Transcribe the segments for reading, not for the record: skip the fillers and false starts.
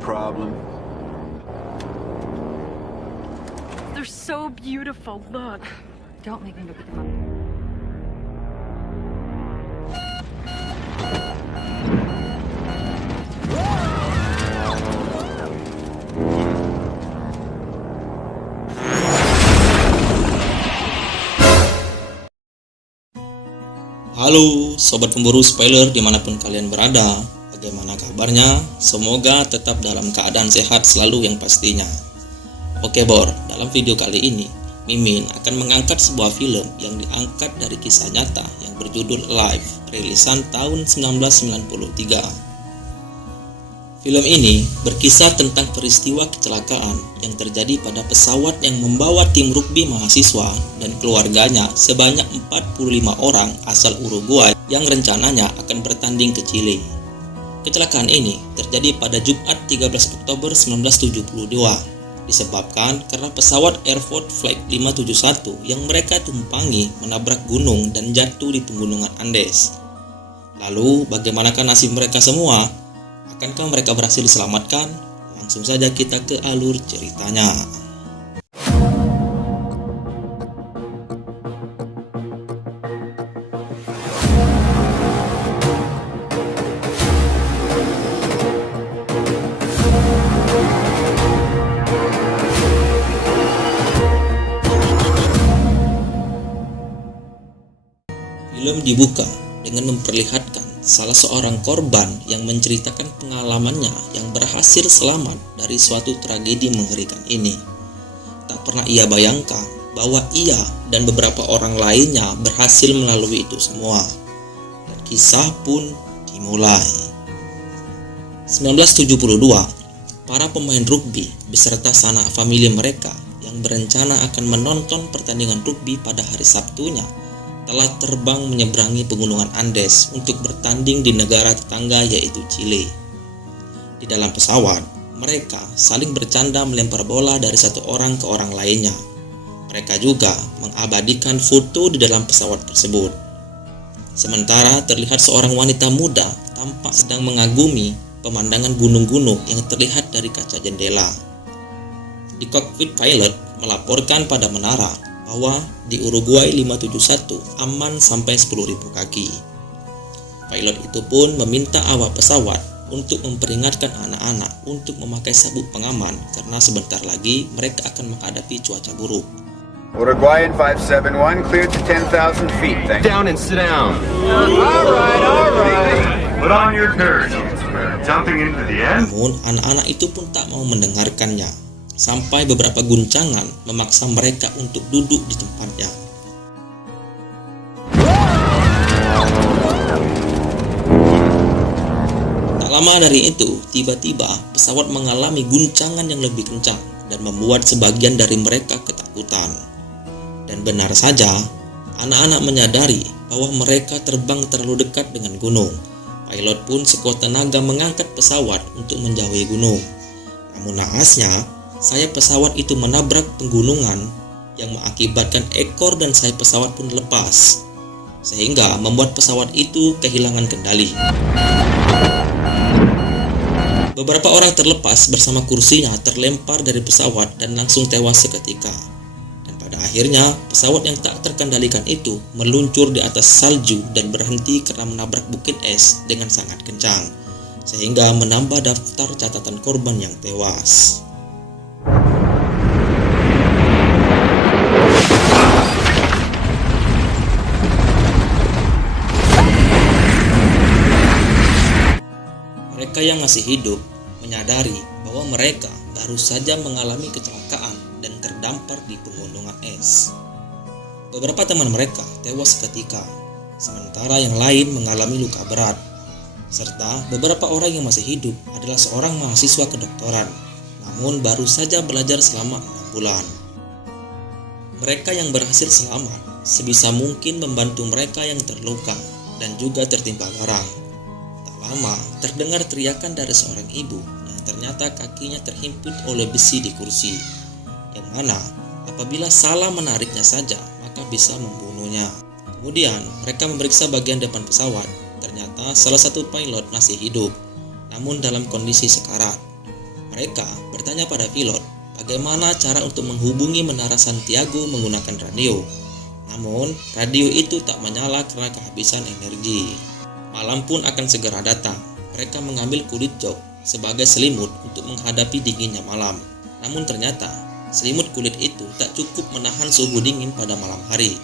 problem. They're so beautiful. Look. Don't make me look at them. Halo sobat pemburu spoiler dimanapun kalian berada, bagaimana kabarnya? Semoga tetap dalam keadaan sehat selalu yang pastinya. Oke Bor, dalam video kali ini Mimin akan mengangkat sebuah film yang diangkat dari kisah nyata yang berjudul Alive, rilisan tahun 1993. Film ini berkisah tentang peristiwa kecelakaan yang terjadi pada pesawat yang membawa tim rugby mahasiswa dan keluarganya sebanyak 45 orang asal Uruguay yang rencananya akan bertanding ke Chile. Kecelakaan ini terjadi pada Jumat 13 Oktober 1972 disebabkan karena pesawat Airfort Flight 571 yang mereka tumpangi menabrak gunung dan jatuh di pegunungan Andes. Lalu bagaimanakah nasib mereka semua? Akankah mereka berhasil diselamatkan? Langsung saja kita ke alur ceritanya. Film dibuka dengan memperlihatkan salah seorang korban yang menceritakan pengalamannya yang berhasil selamat dari suatu tragedi mengerikan ini. Tak pernah ia bayangkan bahwa ia dan beberapa orang lainnya berhasil melalui itu semua. Dan kisah pun dimulai. 1972, para pemain rugby beserta sanak famili mereka yang berencana akan menonton pertandingan rugby pada hari Sabtunya telah terbang menyeberangi pegunungan Andes untuk bertanding di negara tetangga yaitu Chile. Di dalam pesawat, mereka saling bercanda melempar bola dari satu orang ke orang lainnya. Mereka juga mengabadikan foto di dalam pesawat tersebut. Sementara terlihat seorang wanita muda tampak sedang mengagumi pemandangan gunung-gunung yang terlihat dari kaca jendela. Di kokpit pilot melaporkan pada menara bahwa di Uruguay 571 aman sampai 10.000 kaki. Pilot itu pun meminta awak pesawat untuk memperingatkan anak-anak untuk memakai sabuk pengaman karena sebentar lagi mereka akan menghadapi cuaca buruk. Uruguayan 571 cleared to 10,000 feet. Thank you. Down and sit down. All right. Put on your courage. Jumping into the end. Namun anak-anak itu pun tak mau mendengarkannya. Sampai beberapa guncangan memaksa mereka untuk duduk di tempatnya. Tak lama dari itu, tiba-tiba pesawat mengalami guncangan yang lebih kencang dan membuat sebagian dari mereka ketakutan. Dan benar saja, anak-anak menyadari bahwa mereka terbang terlalu dekat dengan gunung. Pilot pun sekuat tenaga mengangkat pesawat untuk menjauhi gunung. Namun naasnya, sayap pesawat itu menabrak pegunungan yang mengakibatkan ekor dan sayap pesawat pun lepas, sehingga membuat pesawat itu kehilangan kendali. Beberapa orang terlepas bersama kursinya terlempar dari pesawat dan langsung tewas seketika. Dan pada akhirnya, pesawat yang tak terkendalikan itu meluncur di atas salju dan berhenti karena menabrak bukit es dengan sangat kencang, sehingga menambah daftar catatan korban yang tewas. Mereka yang masih hidup menyadari bahwa mereka baru saja mengalami kecelakaan dan terdampar di pegunungan es. Beberapa teman mereka tewas seketika, sementara yang lain mengalami luka berat. Serta beberapa orang yang masih hidup adalah seorang mahasiswa kedokteran, namun baru saja belajar selama 6 bulan. Mereka yang berhasil selamat sebisa mungkin membantu mereka yang terluka dan juga tertimpa barang. Lama terdengar teriakan dari seorang ibu yang ternyata kakinya terhimpit oleh besi di kursi, yang mana apabila salah menariknya saja maka bisa membunuhnya. Kemudian mereka memeriksa bagian depan pesawat. Ternyata salah satu pilot masih hidup, namun dalam kondisi sekarat. Mereka bertanya pada pilot bagaimana cara untuk menghubungi Menara Santiago menggunakan radio. Namun, radio itu tak menyala karena kehabisan energi. Malam pun akan segera datang. Mereka mengambil kulit jok sebagai selimut untuk menghadapi dinginnya malam. Namun ternyata, selimut kulit itu tak cukup menahan suhu dingin pada malam hari.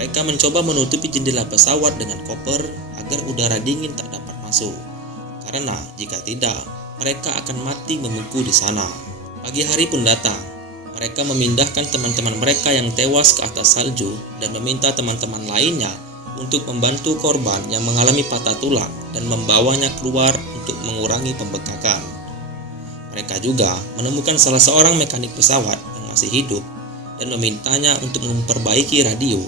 Mereka mencoba menutupi jendela pesawat dengan koper agar udara dingin tak dapat masuk. Karena jika tidak, mereka akan mati membungkuk di sana. Pagi hari pun datang. Mereka memindahkan teman-teman mereka yang tewas ke atas salju dan meminta teman-teman lainnya untuk membantu korban yang mengalami patah tulang dan membawanya keluar untuk mengurangi pembekakan. Mereka juga menemukan salah seorang mekanik pesawat yang masih hidup dan memintanya untuk memperbaiki radio.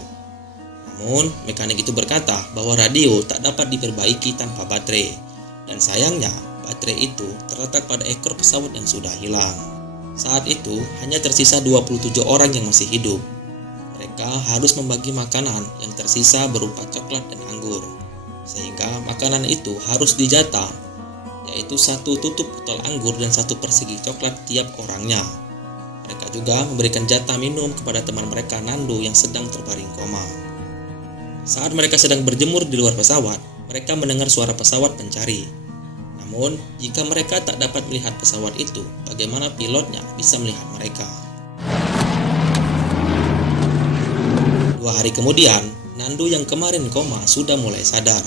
Namun, mekanik itu berkata bahwa radio tak dapat diperbaiki tanpa baterai, dan sayangnya baterai itu terletak pada ekor pesawat yang sudah hilang. Saat itu, hanya tersisa 27 orang yang masih hidup. Mereka harus membagi makanan yang tersisa berupa coklat dan anggur, sehingga makanan itu harus dijatah, yaitu 1 tutup botol anggur dan 1 persegi coklat tiap orangnya. Mereka juga memberikan jatah minum kepada teman mereka Nando yang sedang terbaring koma. Saat mereka sedang berjemur di luar pesawat, mereka mendengar suara pesawat pencari. Namun, jika mereka tak dapat melihat pesawat itu, bagaimana pilotnya bisa melihat mereka? 2 hari kemudian, Nando yang kemarin koma sudah mulai sadar.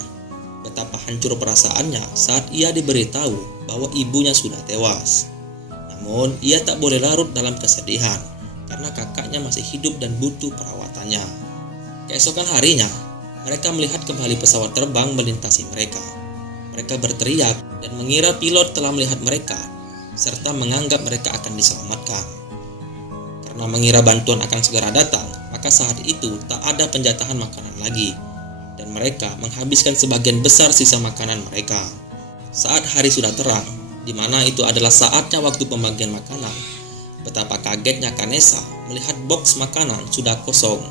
Betapa hancur perasaannya saat ia diberitahu bahwa ibunya sudah tewas. Namun, ia tak boleh larut dalam kesedihan karena kakaknya masih hidup dan butuh perawatannya. Keesokan harinya, mereka melihat kembali pesawat terbang melintasi mereka. Mereka berteriak dan mengira pilot telah melihat mereka, serta menganggap mereka akan diselamatkan. Karena mengira bantuan akan segera datang, maka saat itu tak ada penjatahan makanan lagi, dan mereka menghabiskan sebagian besar sisa makanan mereka. Saat hari sudah terang, di mana itu adalah saatnya waktu pembagian makanan, betapa kagetnya Kanesa melihat box makanan sudah kosong,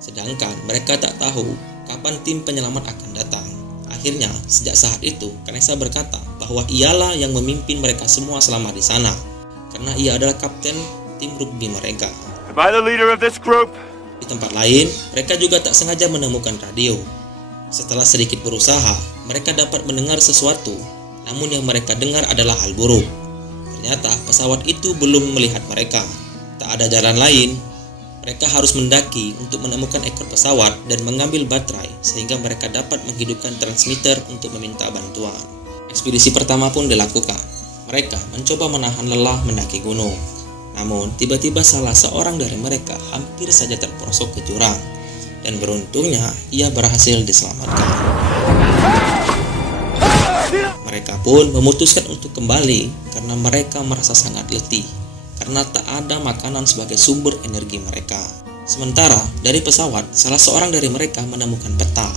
sedangkan mereka tak tahu kapan tim penyelamat akan datang. Akhirnya, sejak saat itu, Kanesa berkata bahwa ialah yang memimpin mereka semua selama di sana, karena ia adalah kapten tim rugby mereka. Am I the leader of this group? Di tempat lain, mereka juga tak sengaja menemukan radio. Setelah sedikit berusaha, mereka dapat mendengar sesuatu, namun yang mereka dengar adalah hal buruk. Ternyata pesawat itu belum melihat mereka. Tak ada jalan lain. Mereka harus mendaki untuk menemukan ekor pesawat dan mengambil baterai sehingga mereka dapat menghidupkan transmitter untuk meminta bantuan. Ekspedisi pertama pun dilakukan. Mereka mencoba menahan lelah mendaki gunung. Namun, tiba-tiba salah seorang dari mereka hampir saja terperosok ke jurang. Dan beruntungnya, ia berhasil diselamatkan. Mereka pun memutuskan untuk kembali karena mereka merasa sangat letih, karena tak ada makanan sebagai sumber energi mereka. Sementara dari pesawat, salah seorang dari mereka menemukan peta.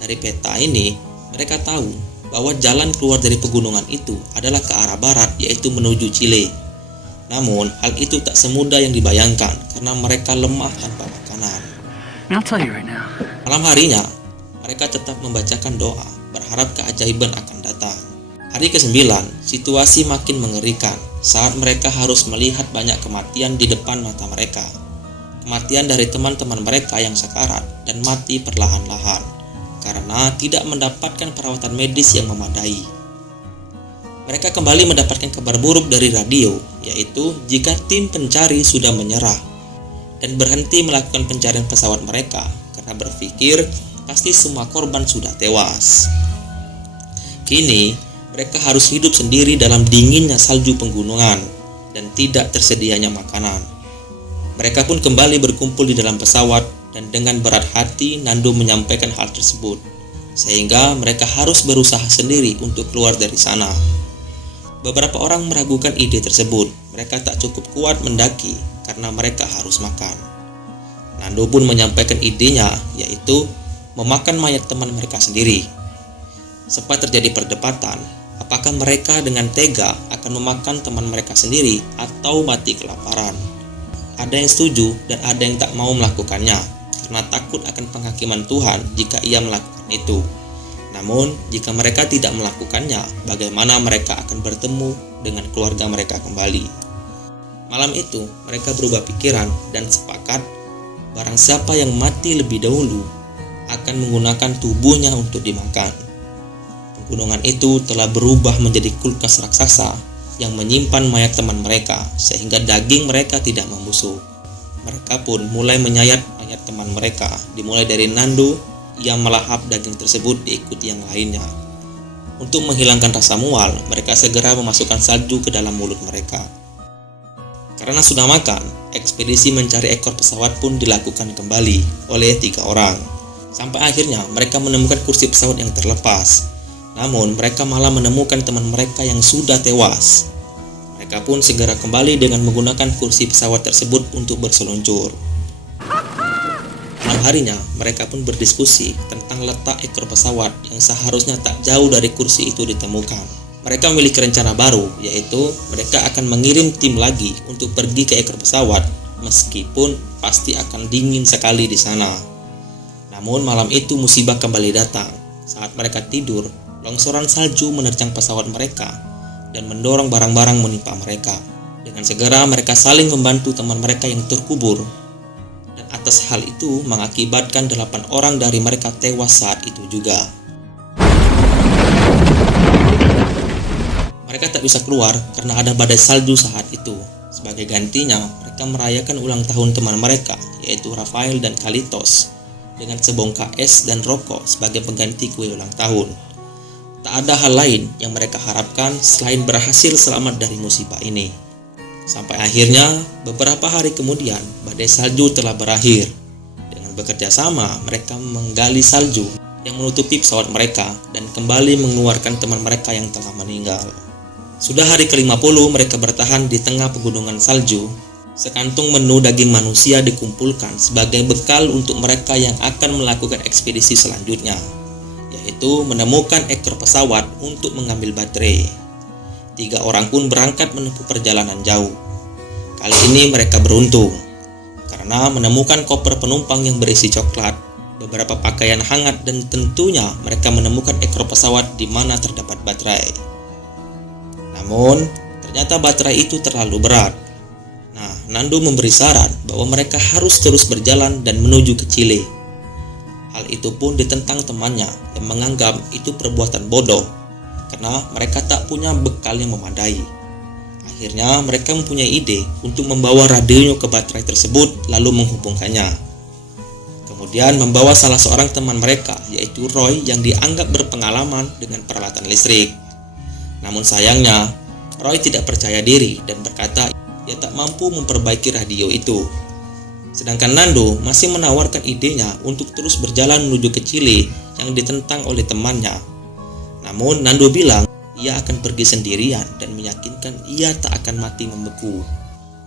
Dari peta ini, mereka tahu bahwa jalan keluar dari pegunungan itu adalah ke arah barat, yaitu menuju Chile. Namun, hal itu tak semudah yang dibayangkan karena mereka lemah tanpa makanan. I'll tell you right now. Malam harinya, mereka tetap membacakan doa, berharap keajaiban akan datang. Hari ke-9, situasi makin mengerikan saat mereka harus melihat banyak kematian di depan mata mereka. Kematian dari teman-teman mereka yang sekarat dan mati perlahan-lahan karena tidak mendapatkan perawatan medis yang memadai. Mereka kembali mendapatkan kabar buruk dari radio, yaitu jika tim pencari sudah menyerah dan berhenti melakukan pencarian pesawat mereka karena berpikir pasti semua korban sudah tewas. Kini, mereka harus hidup sendiri dalam dinginnya salju pegunungan dan tidak tersedianya makanan. Mereka pun kembali berkumpul di dalam pesawat dan dengan berat hati Nando menyampaikan hal tersebut, sehingga mereka harus berusaha sendiri untuk keluar dari sana. Beberapa orang meragukan ide tersebut. Mereka tak cukup kuat mendaki karena mereka harus makan. Nando pun menyampaikan idenya, yaitu memakan mayat teman mereka sendiri. Sempat terjadi perdebatan, apakah mereka dengan tega akan memakan teman mereka sendiri atau mati kelaparan. Ada yang setuju dan ada yang tak mau melakukannya karena takut akan penghakiman Tuhan jika ia melakukan itu. Namun, jika mereka tidak melakukannya, bagaimana mereka akan bertemu dengan keluarga mereka kembali. Malam itu, mereka berubah pikiran dan sepakat barang siapa yang mati lebih dahulu akan menggunakan tubuhnya untuk dimakan. Pegunungan itu telah berubah menjadi kulkas raksasa yang menyimpan mayat teman mereka sehingga daging mereka tidak membusuk. Mereka pun mulai menyayat mayat teman mereka, dimulai dari Nando yang melahap daging tersebut diikuti yang lainnya. Untuk menghilangkan rasa mual, mereka segera memasukkan salju ke dalam mulut mereka. Karena sudah makan, ekspedisi mencari ekor pesawat pun dilakukan kembali oleh 3 orang. Sampai akhirnya mereka menemukan kursi pesawat yang terlepas. Namun mereka malah menemukan teman mereka yang sudah tewas. Mereka pun segera kembali dengan menggunakan kursi pesawat tersebut untuk berseluncur. Malam harinya, mereka pun berdiskusi tentang letak ekor pesawat yang seharusnya tak jauh dari kursi itu ditemukan. Mereka memiliki rencana baru, yaitu mereka akan mengirim tim lagi untuk pergi ke ekor pesawat, meskipun pasti akan dingin sekali di sana. Namun malam itu musibah kembali datang. Saat mereka tidur, longsoran salju menerjang pesawat mereka dan mendorong barang-barang menimpa mereka. Dengan segera mereka saling membantu teman mereka yang terkubur. Dan atas hal itu mengakibatkan 8 orang dari mereka tewas saat itu juga. Mereka tak bisa keluar karena ada badai salju saat itu. Sebagai gantinya, mereka merayakan ulang tahun teman mereka, yaitu Rafael dan Kalitos, dengan sebongkah es dan rokok sebagai pengganti kue ulang tahun. Tak ada hal lain yang mereka harapkan selain berhasil selamat dari musibah ini. Sampai akhirnya, beberapa hari kemudian, badai salju telah berakhir. Dengan bekerja sama, mereka menggali salju yang menutupi pesawat mereka dan kembali mengeluarkan teman mereka yang telah meninggal. Sudah hari ke-50 mereka bertahan di tengah pegunungan salju. Sekantung menu daging manusia dikumpulkan sebagai bekal untuk mereka yang akan melakukan ekspedisi selanjutnya, yaitu menemukan ekor pesawat untuk mengambil baterai. 3 orang pun berangkat menempuh perjalanan jauh. Kali ini mereka beruntung, karena menemukan koper penumpang yang berisi coklat, beberapa pakaian hangat, dan tentunya mereka menemukan ekor pesawat di mana terdapat baterai. Namun, ternyata baterai itu terlalu berat. Nah, Nando memberi saran bahwa mereka harus terus berjalan dan menuju ke Chile. Hal itu pun ditentang temannya yang menganggap itu perbuatan bodoh karena mereka tak punya bekal yang memadai. Akhirnya mereka mempunyai ide untuk membawa radionya ke baterai tersebut lalu menghubungkannya. Kemudian membawa salah seorang teman mereka, yaitu Roy, yang dianggap berpengalaman dengan peralatan listrik. Namun sayangnya, Roy tidak percaya diri dan berkata ia tak mampu memperbaiki radio itu. Sedangkan Nando masih menawarkan idenya untuk terus berjalan menuju ke Chile yang ditentang oleh temannya. Namun Nando bilang ia akan pergi sendirian dan meyakinkan ia tak akan mati membeku.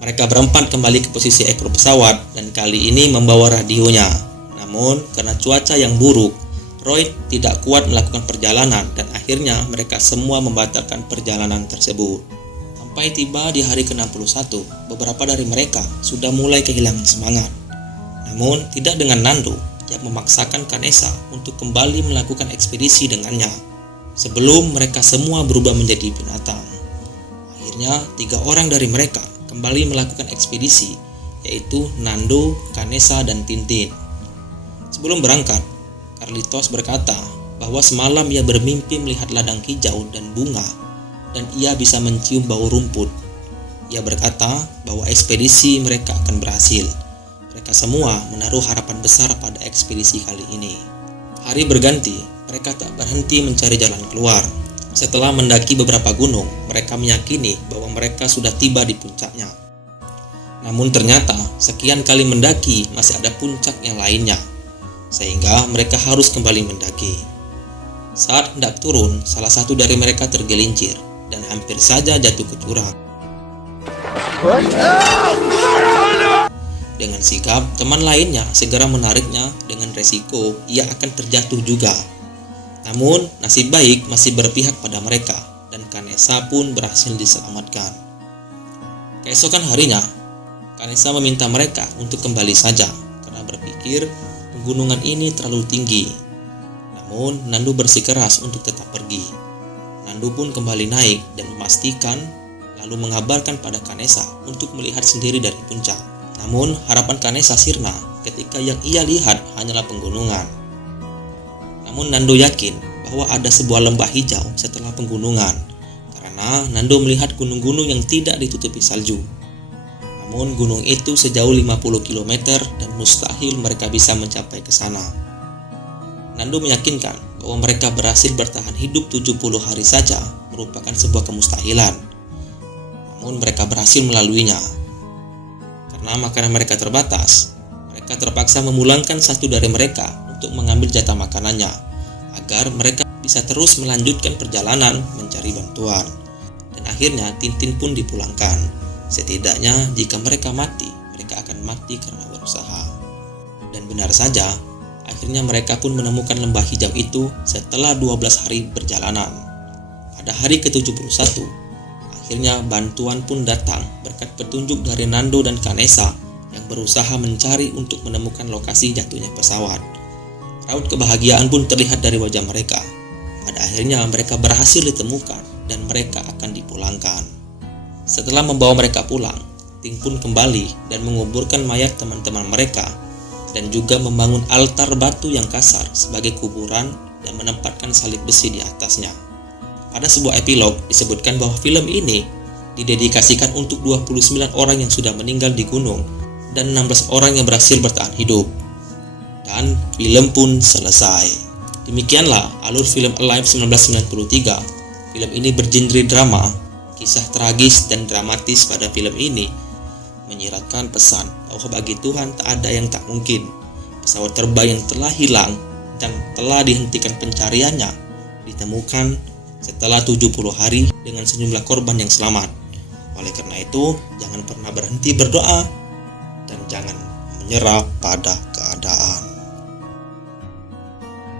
Mereka berempat kembali ke posisi ekor pesawat dan kali ini membawa radionya. Namun karena cuaca yang buruk, Roy tidak kuat melakukan perjalanan dan akhirnya mereka semua membatalkan perjalanan tersebut. Sampai tiba di hari ke-61, beberapa dari mereka sudah mulai kehilangan semangat. Namun tidak dengan Nando yang memaksakan Kanesa untuk kembali melakukan ekspedisi dengannya sebelum mereka semua berubah menjadi binatang. Akhirnya 3 orang dari mereka kembali melakukan ekspedisi, yaitu Nando, Kanesa, dan Tintin. Sebelum berangkat, Carlitos berkata bahwa semalam ia bermimpi melihat ladang hijau dan bunga dan ia bisa mencium bau rumput. Ia berkata bahwa ekspedisi mereka akan berhasil. Mereka semua menaruh harapan besar pada ekspedisi kali ini. Hari berganti, mereka tak berhenti mencari jalan keluar. Setelah mendaki beberapa gunung, mereka meyakini bahwa mereka sudah tiba di puncaknya. Namun ternyata sekian kali mendaki masih ada puncak yang lainnya, sehingga mereka harus kembali mendaki. Saat hendak turun, salah satu dari mereka tergelincir dan hampir saja jatuh ke jurang. Dengan sigap, teman lainnya segera menariknya dengan resiko ia akan terjatuh juga. Namun, nasib baik masih berpihak pada mereka dan Kanesa pun berhasil diselamatkan. Keesokan harinya, Kanesa meminta mereka untuk kembali saja karena berpikir gunungan ini terlalu tinggi. Namun Nando bersikeras untuk tetap pergi. Nando pun kembali naik dan memastikan lalu mengabarkan pada Kanesa untuk melihat sendiri dari puncak. Namun harapan Kanesa sirna ketika yang ia lihat hanyalah penggunungan. Namun Nando yakin bahwa ada sebuah lembah hijau setelah penggunungan, karena Nando melihat gunung-gunung yang tidak ditutupi salju. Namun gunung itu sejauh 50 km dan mustahil mereka bisa mencapai ke sana. Nando meyakinkan bahwa mereka berhasil bertahan hidup 70 hari saja merupakan sebuah kemustahilan. Namun mereka berhasil melaluinya. Karena makanan mereka terbatas, mereka terpaksa memulangkan satu dari mereka untuk mengambil jatah makanannya, agar mereka bisa terus melanjutkan perjalanan mencari bantuan. Dan akhirnya Tintin pun dipulangkan. Setidaknya jika mereka mati, mereka akan mati karena berusaha. Dan benar saja, akhirnya mereka pun menemukan lembah hijau itu setelah 12 hari perjalanan. Pada hari ke-71, akhirnya bantuan pun datang berkat petunjuk dari Nando dan Kanesa yang berusaha mencari untuk menemukan lokasi jatuhnya pesawat. Raut kebahagiaan pun terlihat dari wajah mereka. Pada akhirnya mereka berhasil ditemukan dan mereka akan dipulangkan. Setelah membawa mereka pulang, Ting pun kembali dan menguburkan mayat teman-teman mereka dan juga membangun altar batu yang kasar sebagai kuburan dan menempatkan salib besi di atasnya. Pada sebuah epilog disebutkan bahwa film ini didedikasikan untuk 29 orang yang sudah meninggal di gunung dan 16 orang yang berhasil bertahan hidup. Dan film pun selesai. Demikianlah alur film Alive 1993. Film ini bergenre drama. Kisah tragis dan dramatis pada film ini menyiratkan pesan bahwa bagi Tuhan tak ada yang tak mungkin. Pesawat terbang yang telah hilang dan telah dihentikan pencariannya ditemukan setelah 70 hari dengan sejumlah korban yang selamat. Oleh karena itu, jangan pernah berhenti berdoa dan jangan menyerah pada